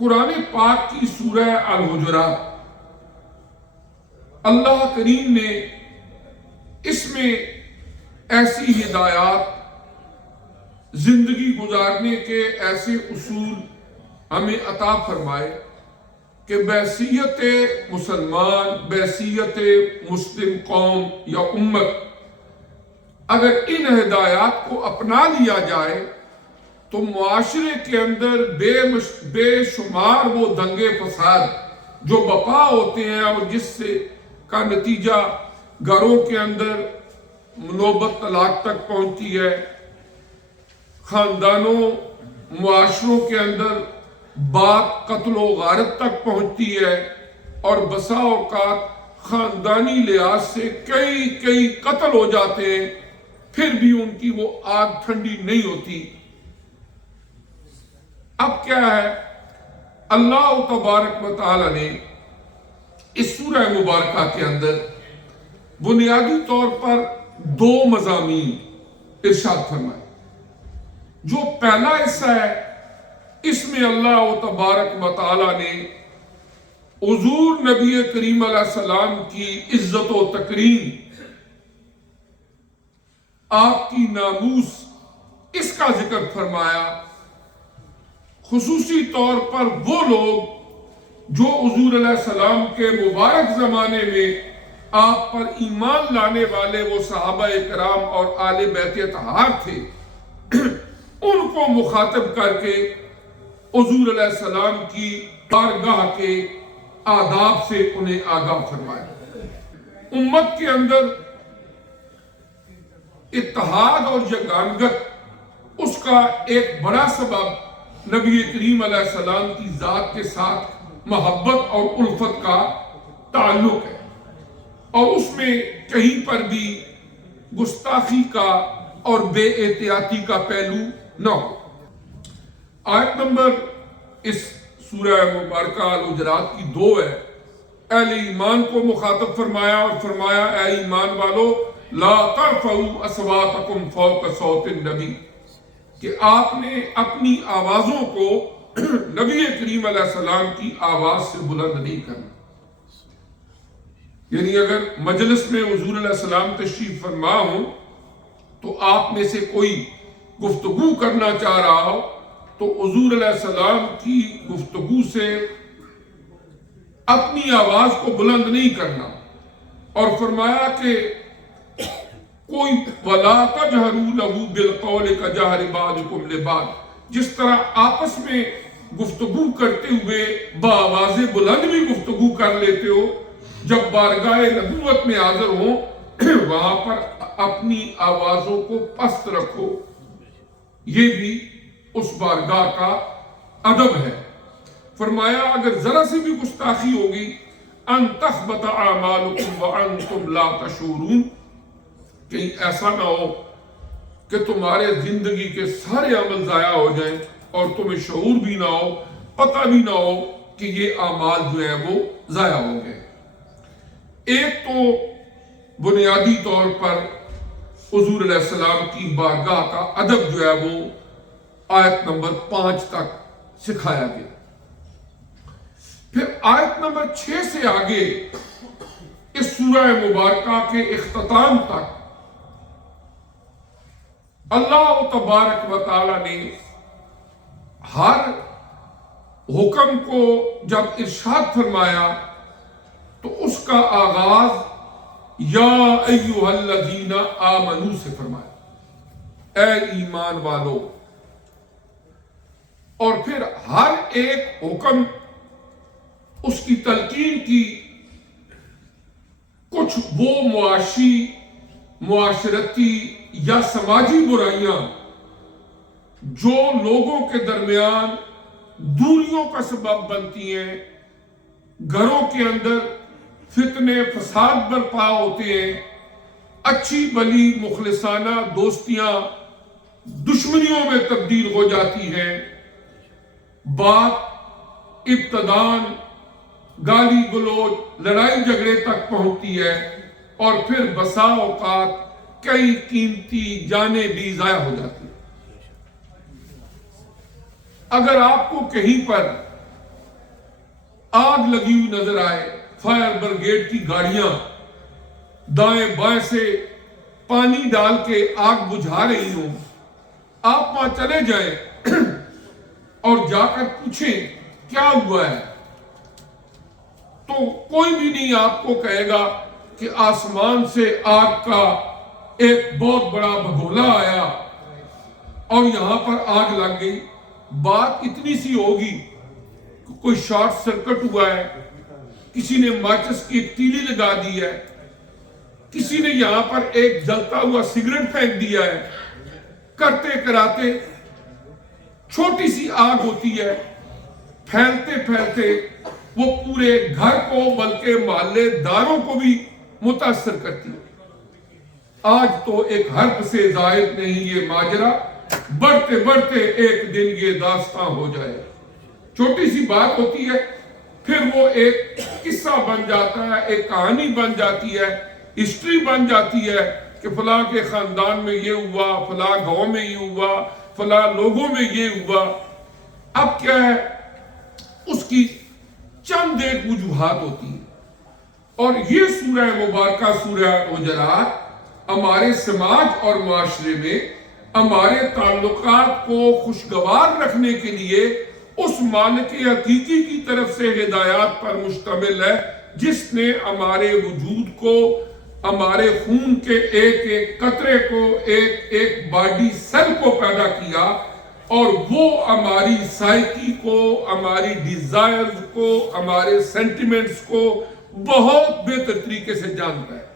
قرآن پاک کی سورہ الحجرات، اللہ کریم نے اس میں ایسی ہدایات، زندگی گزارنے کے ایسے اصول ہمیں عطا فرمائے کہ بحیثیت مسلمان، بحیثیت مسلم قوم یا امت اگر ان ہدایات کو اپنا لیا جائے تو معاشرے کے اندر بے شمار وہ دنگے فساد جو بپا ہوتے ہیں اور جس سے کا نتیجہ گھروں کے اندر نوبت طلاق تک پہنچتی ہے، خاندانوں معاشروں کے اندر بات قتل و غارت تک پہنچتی ہے، اور بسا اوقات خاندانی لحاظ سے کئی قتل ہو جاتے ہیں، پھر بھی ان کی وہ آگ ٹھنڈی نہیں ہوتی۔ اب کیا ہے، اللہ تبارک و تعالی نے اس سورہ مبارکہ کے اندر بنیادی طور پر دو مضامین ارشاد فرمائے۔ جو پہلا حصہ ہے، اس میں اللہ تبارک و تعالی نے حضور نبی کریم علیہ السلام کی عزت و تکریم، آپ کی ناموس، اس کا ذکر فرمایا۔ خصوصی طور پر وہ لوگ جو حضور علیہ السلام کے مبارک زمانے میں آپ پر ایمان لانے والے وہ صحابہ کرام اور آل بیت اطہار تھے، ان کو مخاطب کر کے حضور علیہ السلام کی بارگاہ کے آداب سے انہیں آگاہ فرمایا۔ امت کے اندر اتحاد اور یگانگت، اس کا ایک بڑا سبب نبی کریم علیہ السلام کی ذات کے ساتھ محبت اور الفت کا تعلق ہے، اور اس میں کہیں پر بھی گستاخی کا اور بے احتیاطی کا پہلو نہ ہو۔ آیت نمبر اس سورہ مبارکہ الحجرات کی 2 ہے۔ اہل ایمان کو مخاطب فرمایا اور فرمایا، اے ایمان والو، لا ترفعوا اصواتکم فوق صوت النبی، کہ آپ نے اپنی آوازوں کو نبی کریم علیہ السلام کی آواز سے بلند نہیں کرنا۔ یعنی اگر مجلس میں حضور علیہ السلام تشریف فرما ہوں تو آپ میں سے کوئی گفتگو کرنا چاہ رہا ہو تو حضور علیہ السلام کی گفتگو سے اپنی آواز کو بلند نہیں کرنا، اور فرمایا کہ کوئی وَلَا تَجْهَرُوا لَهُ بِالْقَوْلِ كَجَهْرِ بَعْضِكُمْ لِبَعْضٍ، جس طرح آپس میں گفتگو کرتے ہوئے بآواز بلند بھی گفتگو کر لیتے ہو، جب بارگاہ نبوت میں حاضر ہوں وہاں پر اپنی آوازوں کو پست رکھو۔ یہ بھی اس بارگاہ کا ادب ہے۔ فرمایا اگر ذرا سی بھی گستاخی ہوگی، ان تخبط اعمالکم وانتم لا تشعرون، کہیں ایسا نہ ہو کہ تمہارے زندگی کے سارے عمل ضائع ہو جائیں اور تمہیں شعور بھی نہ ہو، پتہ بھی نہ ہو کہ یہ اعمال جو ہیں وہ ضائع ہو گئے۔ ایک تو بنیادی طور پر حضور علیہ السلام کی بارگاہ کا ادب جو ہے وہ آیت نمبر 5 تک سکھایا گیا۔ پھر آیت نمبر 6 سے آگے اس سورہ مبارکہ کے اختتام تک اللہ تبارک و تعالی نے ہر حکم کو جب ارشاد فرمایا تو اس کا آغاز یا ایھا الذین آمنوا سے فرمایا، اے ایمان والو، اور پھر ہر ایک حکم اس کی تلقین کی کچھ وہ معاشرتی یا سماجی برائیاں جو لوگوں کے درمیان دوریوں کا سبب بنتی ہیں، گھروں کے اندر فتنے فساد برپا ہوتے ہیں، اچھی بلی مخلصانہ دوستیاں دشمنیوں میں تبدیل ہو جاتی ہیں، بات ابتدان گالی گلوچ لڑائی جھگڑے تک پہنچتی ہے، اور پھر بسا اوقات کئی قیمتی جانیں بھی ضائع ہو جاتی ہیں۔ اگر آپ کو کہیں پر آگ لگی ہوئی نظر آئے، فائر بریگیڈ کی گاڑیاں دائیں بائیں سے پانی ڈال کے آگ بجھا رہی ہوں، آپ وہاں چلے جائیں اور جا کر پوچھیں کیا ہوا ہے، تو کوئی بھی نہیں آپ کو کہے گا کہ آسمان سے آگ کا ایک بہت بڑا بگولا آیا اور یہاں پر آگ لگ گئی۔ بات اتنی سی ہوگی کہ کوئی شارٹ سرکٹ ہوا ہے، کسی نے ماچس کی ایک تیلی لگا دی ہے، کسی نے یہاں پر ایک جلتا ہوا سگریٹ پھینک دیا ہے، کرتے کراتے چھوٹی سی آگ ہوتی ہے، پھیلتے پھیلتے وہ پورے گھر کو بلکہ محلے داروں کو بھی متاثر کرتی ہے۔ آج تو ایک حرف سے زائد نہیں یہ ماجرا، بڑھتے بڑھتے ایک دن یہ داستان ہو جائے۔ چھوٹی سی بات ہوتی ہے، پھر وہ ایک قصہ بن جاتا ہے، ایک کہانی بن جاتی ہے، ہسٹری بن جاتی ہے کہ فلاں کے خاندان میں یہ ہوا، فلاں گاؤں میں یہ ہوا، فلاں لوگوں میں یہ ہوا۔ اب کیا ہے، اس کی چند ایک وجوہات ہوتی ہیں، اور یہ سورہ مبارکہ سورہ حجرات ہمارے سماج اور معاشرے میں ہمارے تعلقات کو خوشگوار رکھنے کے لیے اس مالک حقیقی کی طرف سے ہدایات پر مشتمل ہے جس نے ہمارے وجود کو، ہمارے خون کے ایک ایک قطرے کو، ایک ایک باڈی سیل کو پیدا کیا، اور وہ ہماری سائیکی کو، ہماری ڈیزائرز کو، ہمارے سینٹیمنٹس کو بہت بہتر طریقے سے جانتا ہے۔